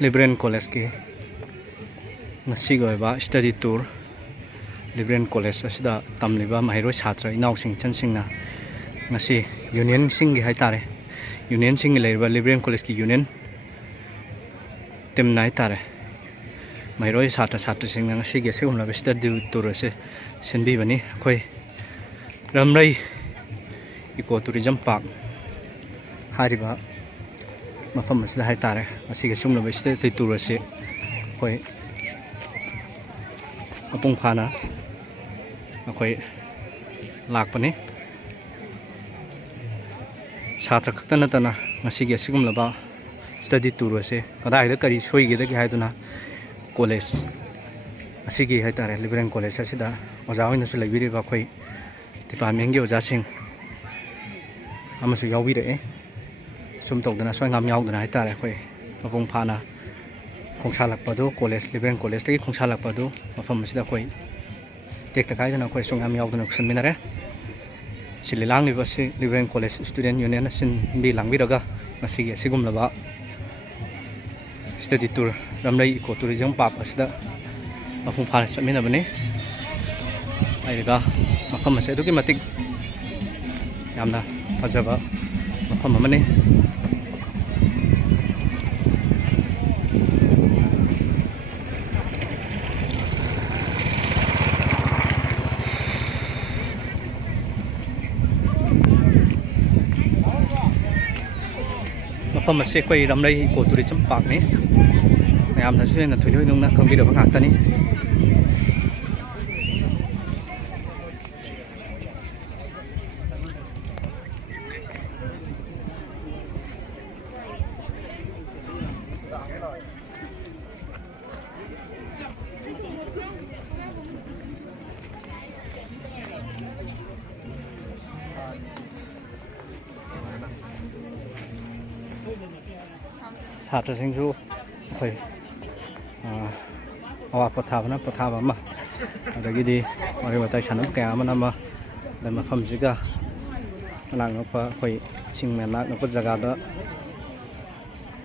Liberal College ki ngasi goiba study tour Liberal College asida tamliba mahiroi chhatra inaw sing chan singna ngasi union sing gi haitare union sing leiba Liberal College ki union tem nai tare mahiroi chhatra sing ngasi ge segumla study tour ase sendi bani khoi Ramrei Eco Tourism Park hariba mafam asida haitare asiga sumla study tour ase khoi apung phana akhoi lakpani chhatra khakta natana ngasigi asigumlaba study tour ase kadaida kari soigida ki haiduna college asigi haitare Liberal College asida oja hoina su laibiriba khoi department gi oja sing amasu yawbire sum tawdana soingam yawdana haitare khoi apung phana khongsalakpadu college Liberal College tagi khongsalakpadu mafam asida khoi tekta kaidana khoi songam yawdana khsanminare sililang ni basi Liberal College Student Union sin bi langbiraga masigi sigumlaba study tour Ramrei Eco Tourism Park asida mafum phana samina bani aiga mafam ase duki matik yamna fajaba mafam amani mafam ase koi Ramrei Eco Tourism Park ni mayam na suen na thoi nung na khambira ba ngak tani chhatra singju khoi awa pothaba ma adagi di ori watai sanam kaya mana ma dan mafam jiga lang no pa khoi singmen nak no pa jaga da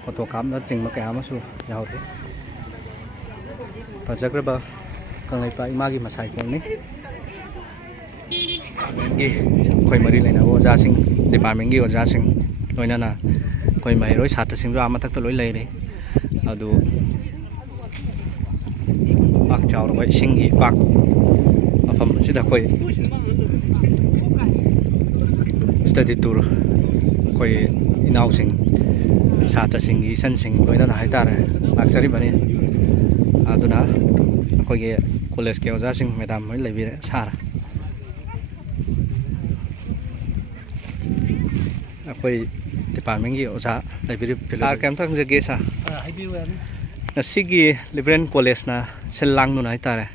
photo kam da jingma kaya ma su yawri pajagraba kangai pa imagi masai ko ni gi khoi mari leina oja sing department gi oja sing loina na khoi mai roi chhatra sing ra matak to loi lei re adu pak chaw roi sing hi pak mafam sida khoi study tour khoi inaw sing chhatra sing hi san sing loina na haitare laksari bani aduna khoi ge college ke oja sing madam mai lebi sara khoi department gi oja library pillar kam thang jage sa nasigi Liberal College na Langduna haitare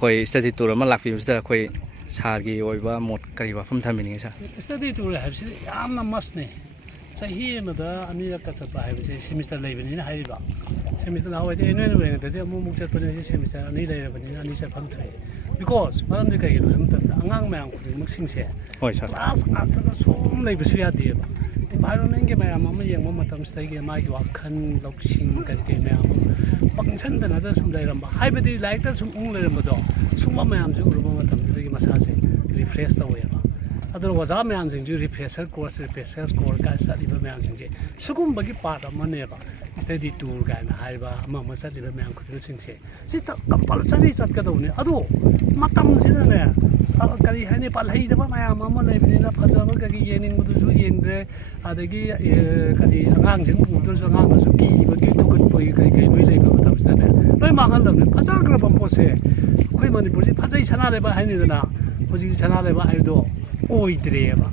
khoi study tour ma lakpi sida khoi sargi oiba mot kari ba pham thamini sa study tour habsi yamna masne sahi mada anira ka chapa habsi semester leibani na hariba semester na hoide enu wenga de amu muk chapani semester ani leirabani ani sa pham thai because maram de kai no ta angang mayang khu mak singse hoi sa class at da som leibisu ya de environment ge mayam ma yeng ma matam stai ge ma gi wakhan loksing kan ge mayam pangchan da na da sum leiram ba haibadi like da sum ung leiram do sum mayam ju ru ma tam de ge masa se refresh da we ba adar waja mayam jing ju refresher course ka sa li ba mayam jing je sugum ba gi part ma ne ba study tour ga na hai ba ma ma sa li ba mayam khu sing se si ta compulsory chat ka do ne adu matam sina ne kari hani pal hai da ba mayam ma nei bi na phaja ba ga gi yening bu du yeng de adagi kari angang jing bu du angang su ki ba gi thu kat poi kai kai noi lei ba tam sa ne noi ma han lam ne phaja gra bam po se khoi manipur ji phajai chana le ba hai ni da na hoji chana le ba ai do oi dre ba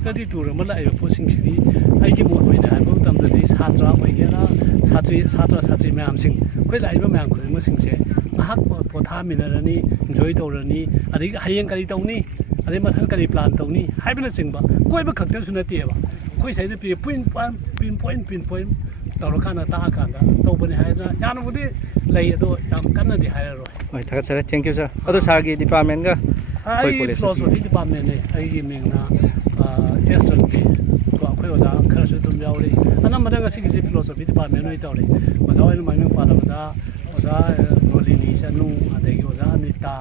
study tour ma la ai po sing si ai gi mo oi na ba tam da di satra mai ge na satri mayam sing khoi lai ba mayam khu ma sing se mahak po tha min na ni enjoy to ra ni adagi hayeng kari to ni adai mathal kari plan to ni hai ba na sing ba koi ba khak ta su na te ba khoi sai de point tawra kana ta kana to bani hai na yan bu di lai do yam kan na di hai ro hoi thagat sare thank you sir adu sar gi department ga ai philosophy department ne ai gi meng na SLP ꯑꯩꯈꯣꯏ ꯑꯣꯖꯥ ꯈꯔꯁꯨ ꯑꯗꯨꯝ ꯌꯥꯎꯔꯤ ꯑꯅꯝꯕꯅ ꯉꯁꯤꯒꯤꯁꯤ philosophy department ꯑꯣꯏꯅ ꯇꯧꯔꯤ ꯑꯣꯖꯥ ꯑꯣꯏꯅ ꯃꯃꯤꯡ ꯄꯥꯜꯂꯕꯗ ꯑꯣꯖꯥ ꯅꯣꯂꯤꯅꯤ ꯆꯅꯨ ꯑꯗꯒꯤ ꯑꯣꯖꯥ ꯑꯅꯤꯇꯥ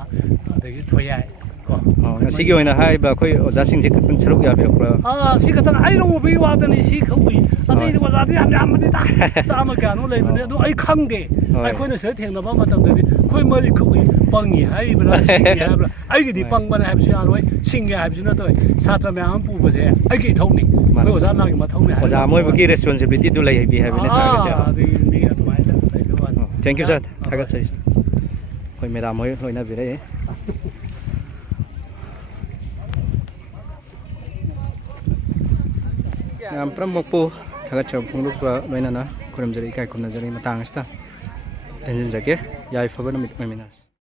ꯑꯗꯒꯤ ꯊꯣꯌꯥꯏ ꯀꯣ ꯉꯁꯤꯒꯤ ꯑꯣꯏꯅ ꯍꯥꯏꯔꯤꯕ ꯑꯩꯈꯣꯏ ꯑꯣꯖꯥꯁꯤꯡꯁꯦ ꯈꯛꯇꯪ ꯁꯔꯨꯛ ꯌꯥꯕꯤꯔꯛꯄ꯭ꯔꯥ ꯁꯤ ꯈꯛꯇꯪ ꯑꯩꯅ ꯎꯕꯒꯤ ꯋꯥꯗꯅꯤ ꯁꯤ ꯈꯛ ꯎꯏ ꯑꯇꯩꯗꯤ ꯑꯣꯖꯥꯗꯤ ꯌꯥꯝ ꯌꯥꯝꯕꯅꯤꯗ ꯆꯥꯝꯃ ꯀꯌꯥꯅꯣ ꯂꯩꯕꯅꯤ ꯑꯗꯨ ꯑꯩ ꯈꯪꯗꯦ ꯑꯩꯈꯣꯏꯅ ꯁꯤꯗ ꯊꯦꯡꯅꯕ ꯃꯇꯝꯗꯗꯤ ꯑꯩꯈꯣꯏ ꯃꯔꯤ ꯈꯛ ꯎꯏ ꯄꯪꯉꯤ ꯍꯥꯏꯔꯤꯕ꯭ꯔꯥ ꯁꯤꯡꯉꯤ ꯍꯥꯏꯕ꯭ꯔꯥ ꯑꯩꯒꯤꯗꯤ ꯄꯪꯕꯅꯦ ꯍꯥꯏꯕꯁꯨ ꯌꯥꯔꯣꯏ ꯁꯤꯡꯉꯦ ꯍꯥꯏꯕꯁꯨ ꯅꯠꯇꯣꯏ ꯁꯥꯇ꯭ꯔ ꯃꯌꯥꯝ ꯑꯃ ꯄꯨꯕꯁꯦ ꯑꯩꯒꯤ ꯏꯊꯧꯅꯤ ꯑꯩꯈꯣꯏ ꯑꯣꯖꯥ ꯃꯌꯥꯝꯒꯤ ꯃꯊꯧꯅꯤ ꯑꯣꯖꯥ ꯃꯣꯏꯕꯒꯤ ꯔꯦꯁꯄꯣꯟꯁꯤꯕꯤꯂꯤꯇꯤꯗꯨ ꯂꯩꯕꯤ ꯍꯥꯏꯕꯅꯦ ꯁꯥꯔꯒꯁꯦ ꯑꯗꯨꯒꯤ ꯃꯤ ꯑꯗꯨꯃꯥꯏꯅ ꯂꯩꯕ ꯋꯥꯅꯤ ꯊꯦꯡꯛ ꯌꯨ ꯁꯥꯔ ꯊꯥꯒꯠꯆꯔꯤ ꯑꯩꯈꯣꯏ ꯃꯦꯗꯥꯝ ꯍꯣꯏ ꯂꯣꯏꯅꯕꯤꯔꯛꯏ ꯃꯌꯥꯝ ꯄꯨꯝꯅꯃꯛꯄꯨ ꯊꯥꯒꯠꯆꯕ ꯐꯣꯡꯗꯣꯛꯄ ꯂꯣꯏꯅꯅ ꯈꯨꯔꯨꯝꯖꯔꯤ ꯏꯀꯥꯏ ꯈꯨꯝꯅꯖꯔꯤ ꯃꯇꯥꯡ ꯑꯁꯤꯗ ꯇꯦꯟꯁꯤꯟꯖꯒꯦ ꯌꯥꯏꯐꯕ ꯅꯨꯃꯤꯠ ꯑꯣꯏꯃꯤꯟꯅꯔꯁꯤ